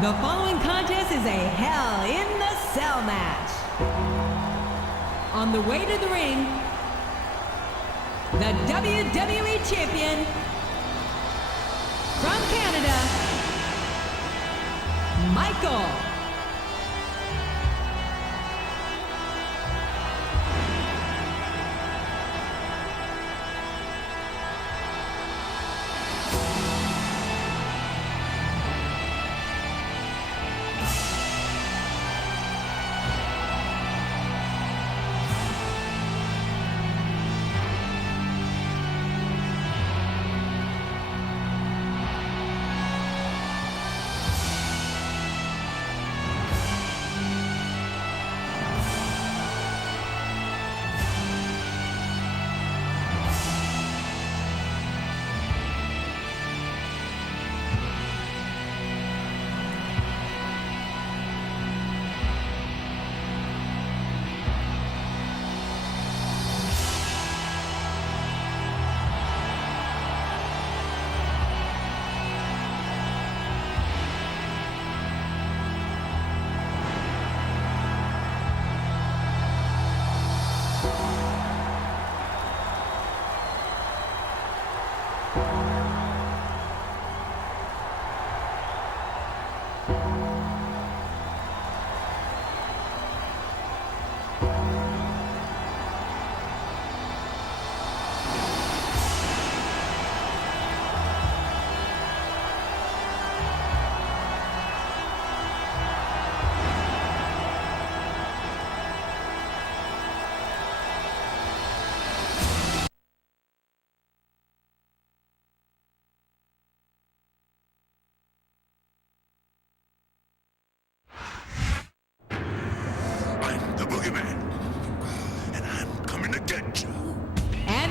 The following contest is a Hell in the Cell match. On the way to the ring, the WWE Champion from Canada, Michael.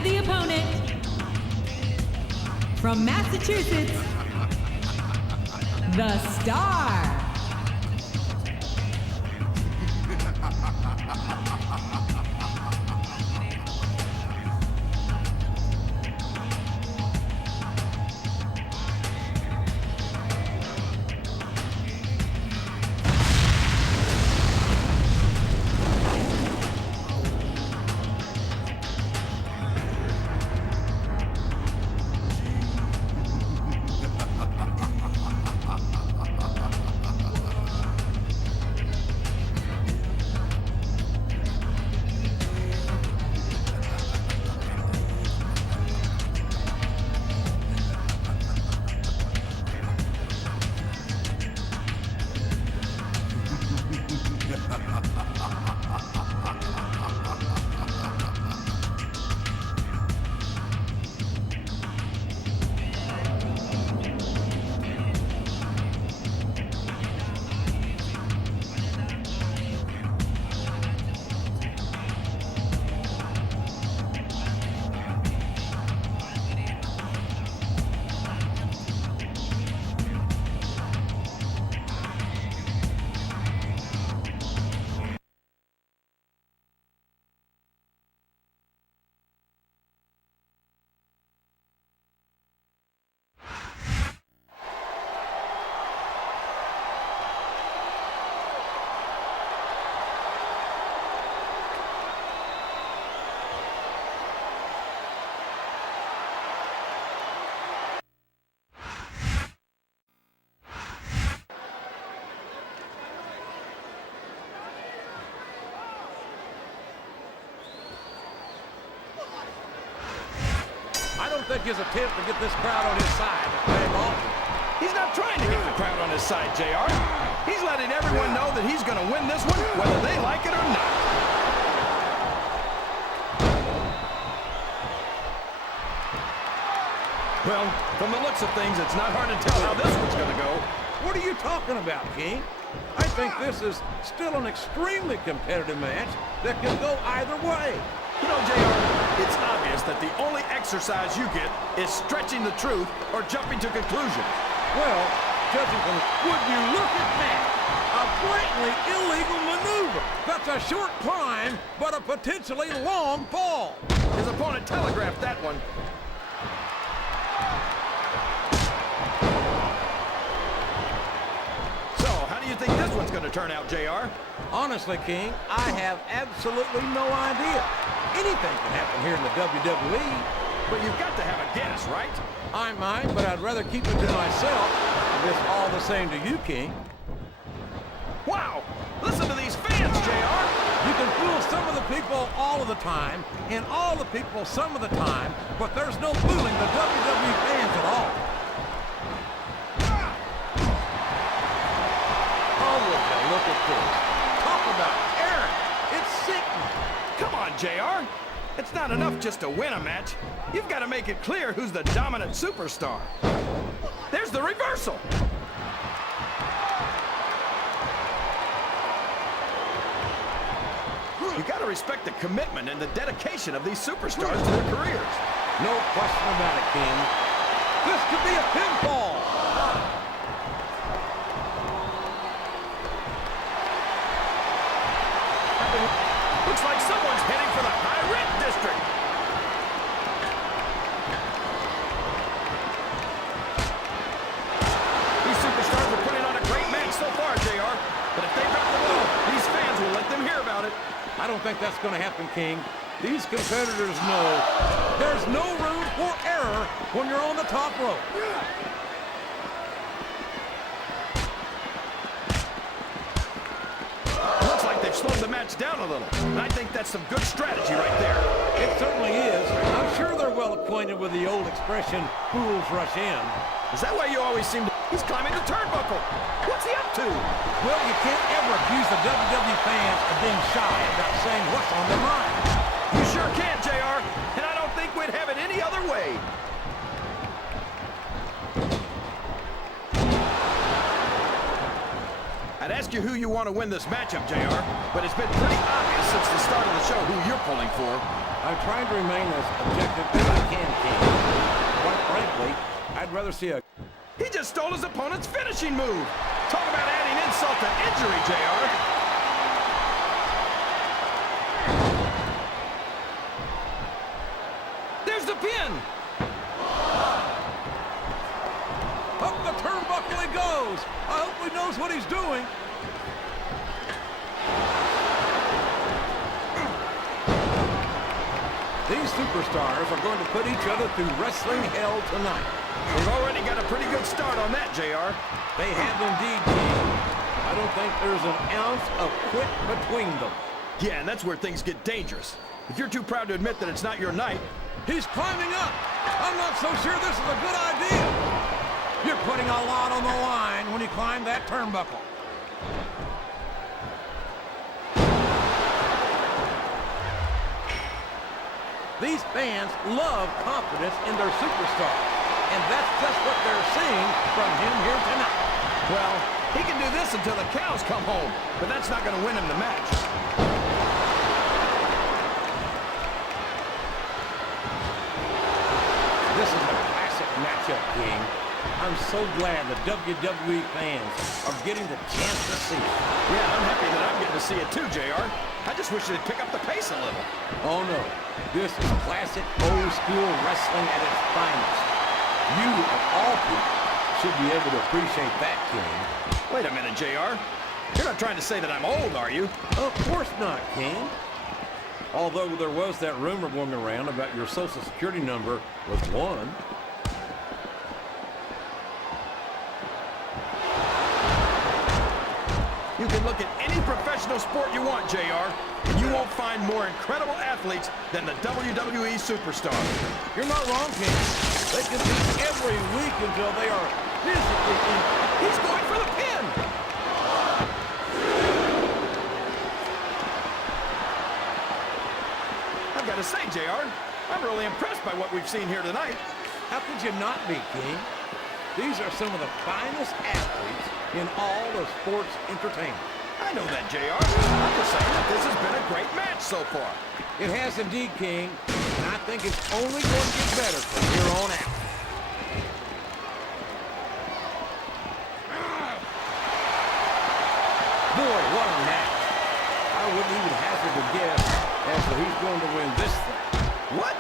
The opponent from Massachusetts, the Star. I don't think his attempt to get this crowd on his side is paying off. He's not trying to get the crowd on his side, JR. He's letting everyone know that he's going to win this one, whether they like it or not. Well, from the looks of things, it's not hard to tell how this one's going to go. What are you talking about, King? I think this is still an extremely competitive match that can go either way. You know, JR, it's obvious that the only exercise you get is stretching the truth or jumping to conclusions. Well, judging from would you look at that? A blatantly illegal maneuver. That's a short climb, but a potentially long fall. His opponent telegraphed that one. to turn out, JR? Honestly, King, I have absolutely no idea. Anything can happen here in the WWE. But you've got to have a guess, right? I might, but I'd rather keep it to myself. If it's all the same to you, King. Wow! Listen to these fans, JR! You can fool some of the people all of the time, and all the people some of the time, but there's no fooling the WWE fans at all. Oh, would you look at this. Talk about error. It's sickening. Come on, JR! It's not enough just to win a match. You've got to make it clear who's the dominant superstar. There's the reversal! You got to respect the commitment and the dedication of these superstars to their careers. No question about it, King. This could be a pinfall. Looks like someone's heading for the high rent district. These superstars are putting on a great match so far, JR. But if they drop the ball, these fans will let them hear about it. I don't think that's going to happen, King. These competitors know there's no room for error when you're on the top rope. Looks like they've slowed the match down a little. And I think that's some good strategy right there. It certainly is. I'm sure they're well acquainted with the old expression, fools rush in. Is that why you always seem to... He's climbing the turnbuckle. What's he up to? Well, you can't ever accuse the WWE fans of being shy about saying what's on their mind. You sure can, JR. And I don't think we'd have it any other way. I'd ask you who you want to win this matchup, JR, but it's been pretty obvious since the start of the show who you're pulling for. I'm trying to remain as objective as I can, King. Quite frankly, I'd rather see a... He just stole his opponent's finishing move. Talk about adding insult to injury, JR. There's the pin. Up the turnbuckle he goes. I hope he knows what he's doing. These superstars are going to put each other through wrestling hell tonight. They've already got a pretty good start on that, JR. They have indeed, King. I don't think there's an ounce of quit between them. Yeah, and that's where things get dangerous. If you're too proud to admit that it's not your night... He's climbing up. I'm not so sure this is a good idea. You're putting a lot on the line when you climb that turnbuckle. These fans love confidence in their superstar, and that's just what they're seeing from him here tonight. Well, he can do this until the cows come home, but that's not going to win him the match. This is a classic matchup, King. I'm so glad the WWE fans are getting the chance to see it. Yeah, I'm happy that I'm getting to see it too, JR. I just wish they'd pick up the pace a little. Oh, no. This is classic old-school wrestling at its finest. You, of all people, should be able to appreciate that, King. Wait a minute, JR. You're not trying to say that I'm old, are you? Of course not, King. Although there was that rumor going around about your Social Security number was 1. You can look at any professional sport you want, JR, and you won't find more incredible athletes than the WWE superstar. You're not wrong, King. They compete every week until they are physically in. He's going for the pin! I've got to say, JR, I'm really impressed by what we've seen here tonight. How could you not be, King? These are some of the finest athletes in all of sports entertainment. I know that, JR. I'm just saying that this has been a great match so far. It has indeed, King, and I think it's only going to get better from here on out. Boy, what a match. I wouldn't even hazard a guess as to who's going to win this thing. What?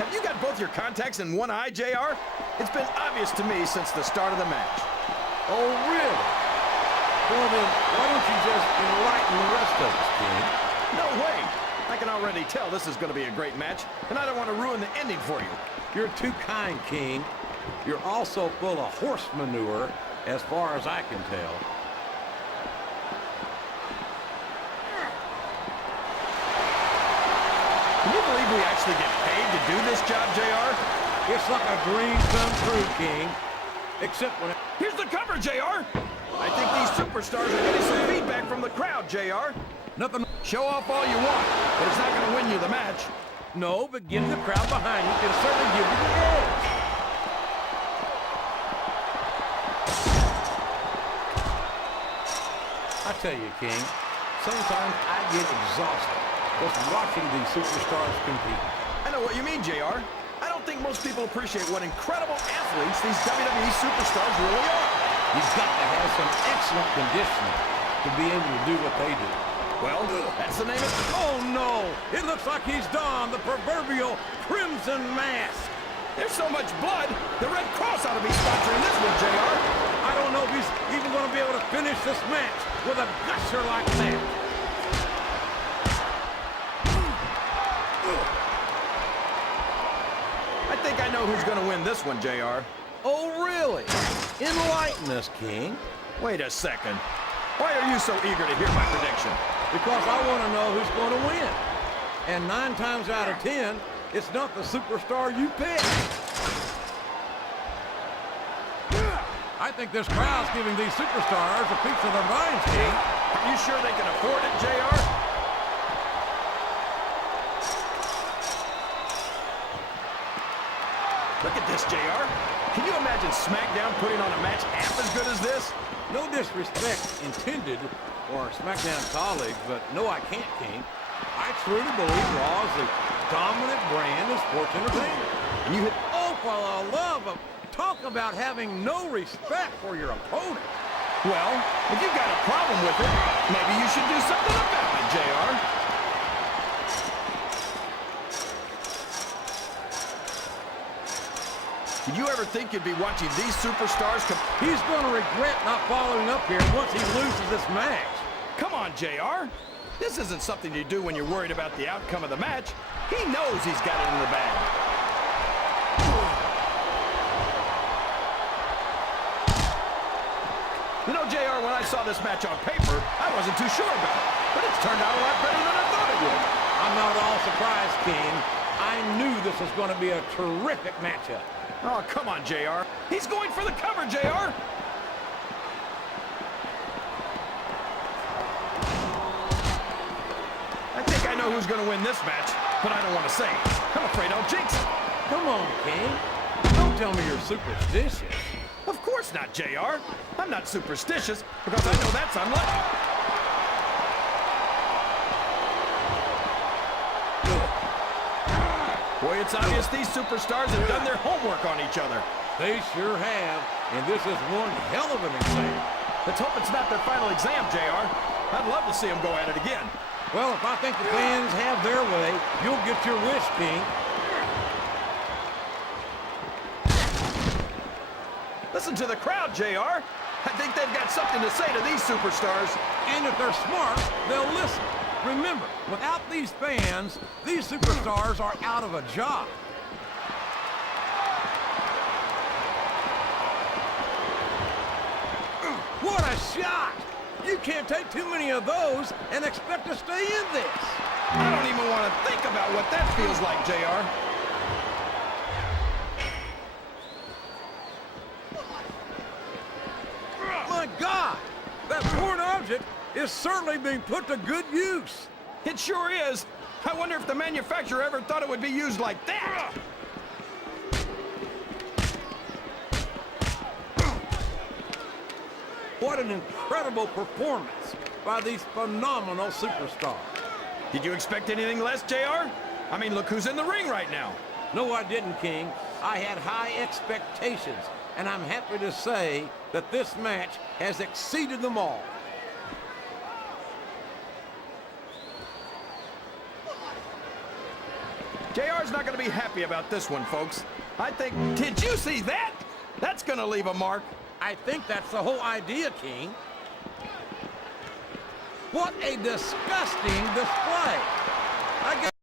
Have you got both your contacts in one eye, JR? It's been obvious to me since the start of the match. Oh, really? Well, then, why don't you just enlighten the rest of us, King? No way. I can already tell this is going to be a great match, and I don't want to ruin the ending for you. You're too kind, King. You're also full of horse manure, as far as I can tell. Can you believe we actually get paid to do this job, JR? It's like a dream come true, King. Except when... Here's the cover, JR. I think these superstars are getting some feedback from the crowd, JR. Nothing... Show off all you want, but it's not going to win you the match. No, but getting the crowd behind you can certainly give you the edge. I tell you, King, sometimes I get exhausted just watching these superstars compete. I know what you mean, JR. I don't think most people appreciate what incredible athletes these WWE superstars really are. You've got to have some excellent conditioning to be able to do what they do. Well, that's the name of it. Oh, no! It looks like he's donned the proverbial crimson mask. There's so much blood, the Red Cross ought to be sponsoring this one, JR. I don't know if he's even going to be able to finish this match with a gusher like that. I think I know who's going to win this one, JR. Oh, really? Enlighten us, King. Wait a second. Why are you so eager to hear my prediction? Because I want to know who's going to win. And 9 times out of 10, it's not the superstar you pick. I think this crowd's giving these superstars a piece of their minds, King. Are you sure they can afford it, JR? Look at this, JR. Can you imagine SmackDown putting on a match half as good as this? No disrespect intended for SmackDown colleagues, but no, I can't, King. I truly believe Raw is the dominant brand of sports entertainment. And you hit... Oh, for the love of... Talk about having no respect for your opponent. Well, if you've got a problem with it, maybe you should do something about it, JR. Did you ever think you'd be watching these superstars He's going to regret not following up here once he loses this match. Come on, JR. This isn't something you do when you're worried about the outcome of the match. He knows he's got it in the bag. You know, JR, when I saw this match on paper, I wasn't too sure about it. But it's turned out a lot better than I thought it would. I'm not at all surprised, King. I knew this was going to be a terrific matchup. Oh, come on, JR. He's going for the cover, JR. I think I know who's going to win this match, but I don't want to say it. I'm afraid I'll jinx it. Come on, King. Don't tell me you're superstitious. Of course not, JR. I'm not superstitious because I know that's unlucky. Boy, it's obvious these superstars have done their homework on each other. They sure have, and this is one hell of an exam. Let's hope it's not their final exam, JR. I'd love to see them go at it again. Well, if I think the fans have their way, you'll get your wish, King. Listen to the crowd, JR. I think they've got something to say to these superstars. And if they're smart, they'll listen. Remember, without these fans, these superstars are out of a job. What a shot! You can't take too many of those and expect to stay in this. I don't even want to think about what that feels like, JR. My God! That foreign object is certainly being put to good use. It sure is. I wonder if the manufacturer ever thought it would be used like that. What an incredible performance by these phenomenal superstars. Did you expect anything less, JR? I mean, look who's in the ring right now. No, I didn't, King. I had high expectations, and I'm happy to say that this match has exceeded them all. JR's not going to be happy about this one, folks. I think... Did you see that? That's going to leave a mark. I think that's the whole idea, King. What a disgusting display. I guess